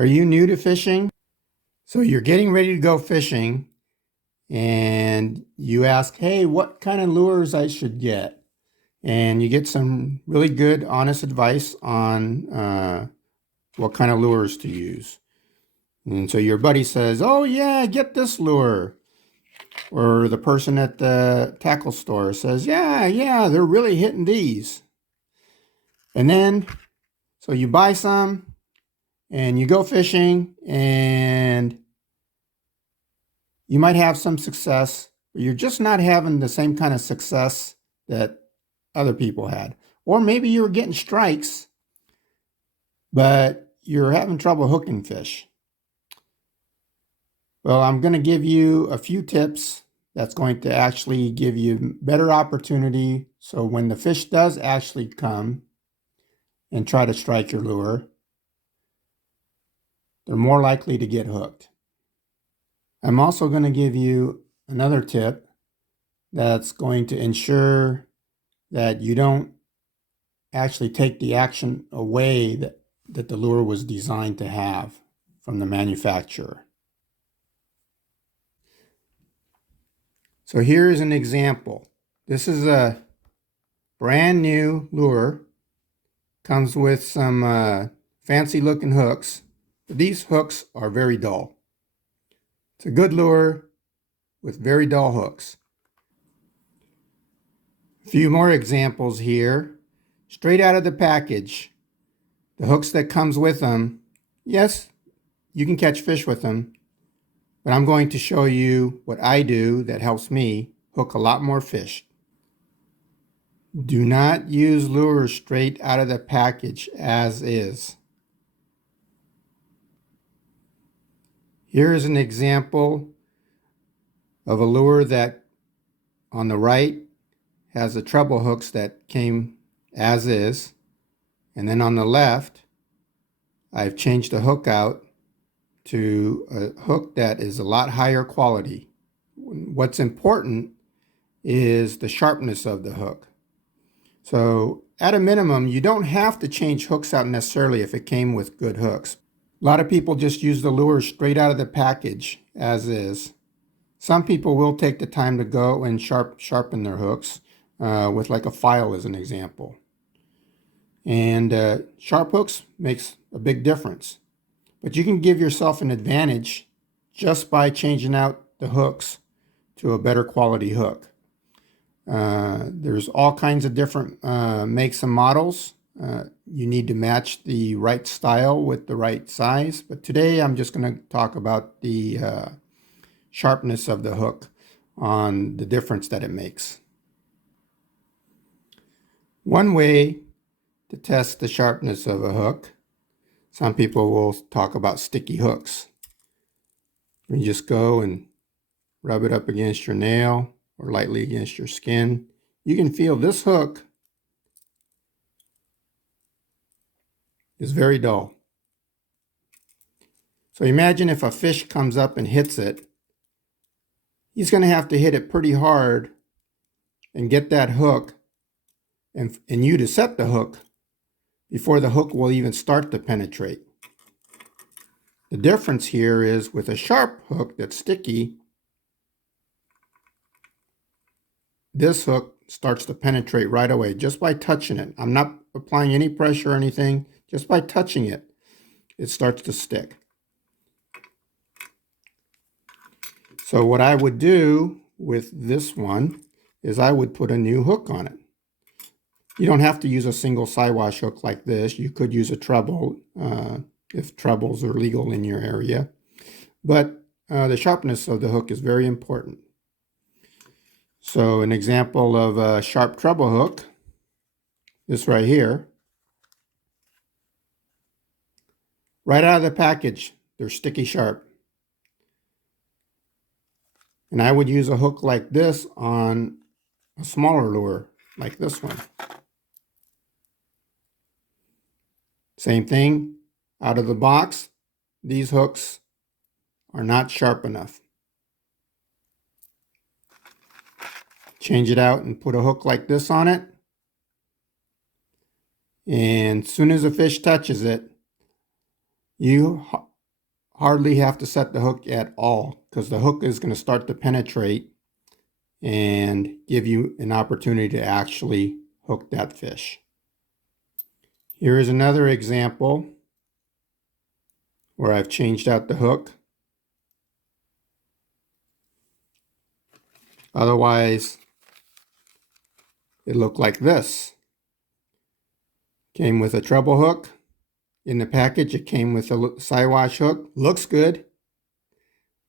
Are you new to fishing? So you're getting ready to go fishing and you ask, hey, what kind of lures I should get? And you get some really good, honest advice on what kind of lures to use. And so your buddy says, oh, yeah, get this lure. Or the person at the tackle store says, yeah, they're really hitting these. And then, so you buy some and you go fishing and you might have some success, but you're just not having the same kind of success that other people had. Or maybe you were getting strikes, but you're having trouble hooking fish. Well, I'm going to give you a few tips that's going to actually give you better opportunity. So when the fish does actually come and try to strike your lure, they're more likely to get hooked. I'm also going to give you another tip that's going to ensure that you don't actually take the action away that the lure was designed to have from the manufacturer. So here's an example. This is a brand new lure. Comes with some fancy looking hooks. But these hooks are very dull. It's a good lure with very dull hooks. A few more examples here. Straight out of the package, the hooks that comes with them, yes, you can catch fish with them, but I'm going to show you what I do that helps me hook a lot more fish. Do not use lures straight out of the package as is. Here is an example of a lure that on the right has the treble hooks that came as is, and then on the left I've changed the hook out to a hook that is a lot higher quality. What's important is the sharpness of the hook. So at a minimum, you don't have to change hooks out necessarily if it came with good hooks. A lot of people just use the lure straight out of the package as is. Some people will take the time to go and sharpen their hooks with like a file as an example. And sharp hooks makes a big difference. But you can give yourself an advantage just by changing out the hooks to a better quality hook. There's all kinds of different makes and models. You need to match the right style with the right size. But today I'm just going to talk about the sharpness of the hook on the difference that it makes. One way to test the sharpness of a hook, some people will talk about sticky hooks. You just go and rub it up against your nail or lightly against your skin. You can feel this hook is very dull. So imagine if a fish comes up and hits it, he's going to have to hit it pretty hard and get that hook and you to set the hook before the hook will even start to penetrate. The difference here is with a sharp hook that's sticky, this hook starts to penetrate right away just by touching it. I'm not applying any pressure or anything. Just by touching it, it starts to stick. So what I would do with this one is I would put a new hook on it. You don't have to use a single Siwash hook like this. You could use a treble if trebles are legal in your area. But the sharpness of the hook is very important. So an example of a sharp treble hook, this right here. Right out of the package, they're sticky sharp. And I would use a hook like this on a smaller lure, like this one. Same thing, out of the box, these hooks are not sharp enough. Change it out and put a hook like this on it. And as soon as a fish touches it, you hardly have to set the hook at all because the hook is going to start to penetrate and give you an opportunity to actually hook that fish. Here is another example where I've changed out the hook. Otherwise, it looked like this. Came with a treble hook. In the package, it came with a Siwash hook. Looks good,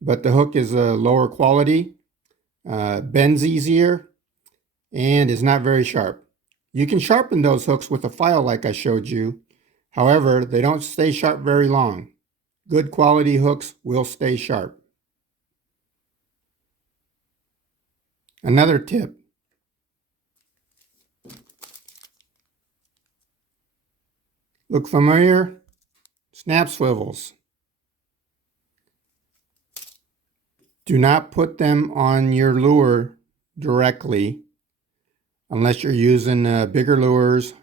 but the hook is a lower quality, bends easier, and is not very sharp. You can sharpen those hooks with a file like I showed you. However, they don't stay sharp very long. Good quality hooks will stay sharp. Another tip. Look familiar? Snap swivels. Do not put them on your lure directly unless you're using bigger lures,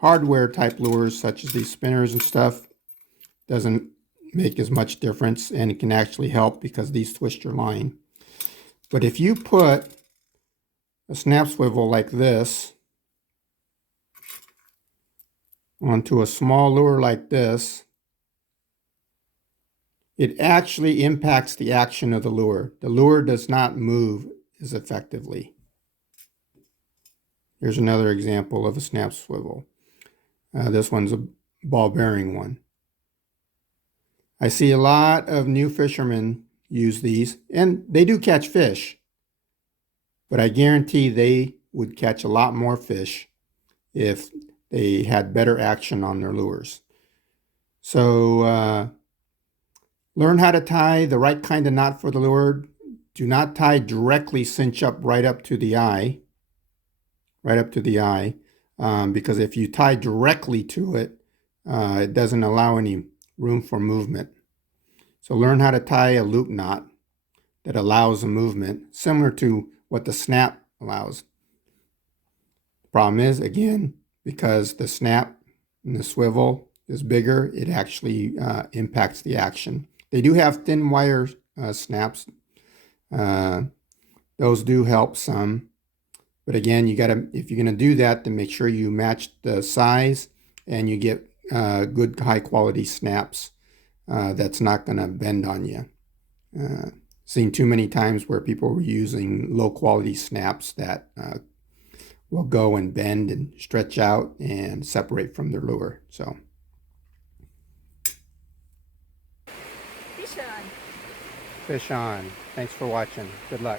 hardware type lures such as these spinners and stuff. Doesn't make as much difference, and it can actually help because these twist your line. But if you put a snap swivel like this onto a small lure like this, it actually impacts the action of the lure. The lure does not move as effectively. Here's another example of a snap swivel. This one's a ball bearing one. I see a lot of new fishermen use these, and they do catch fish, but I guarantee they would catch a lot more fish if they had better action on their lures. So learn how to tie the right kind of knot for the lure. Do not tie directly cinch up right up to the eye, because if you tie directly to it, it doesn't allow any room for movement. So learn how to tie a loop knot that allows a movement, similar to what the snap allows. The problem is, again, because the snap and the swivel is bigger, it actually impacts the action. They do have thin wire snaps. Those do help some. But again, if you're going to do that, then make sure you match the size and you get good high quality snaps that's not going to bend on you. Seen too many times where people were using low quality snaps that will go and bend and stretch out and separate from their lure. So, Fish on. fish on. Thanks for watching. Good luck.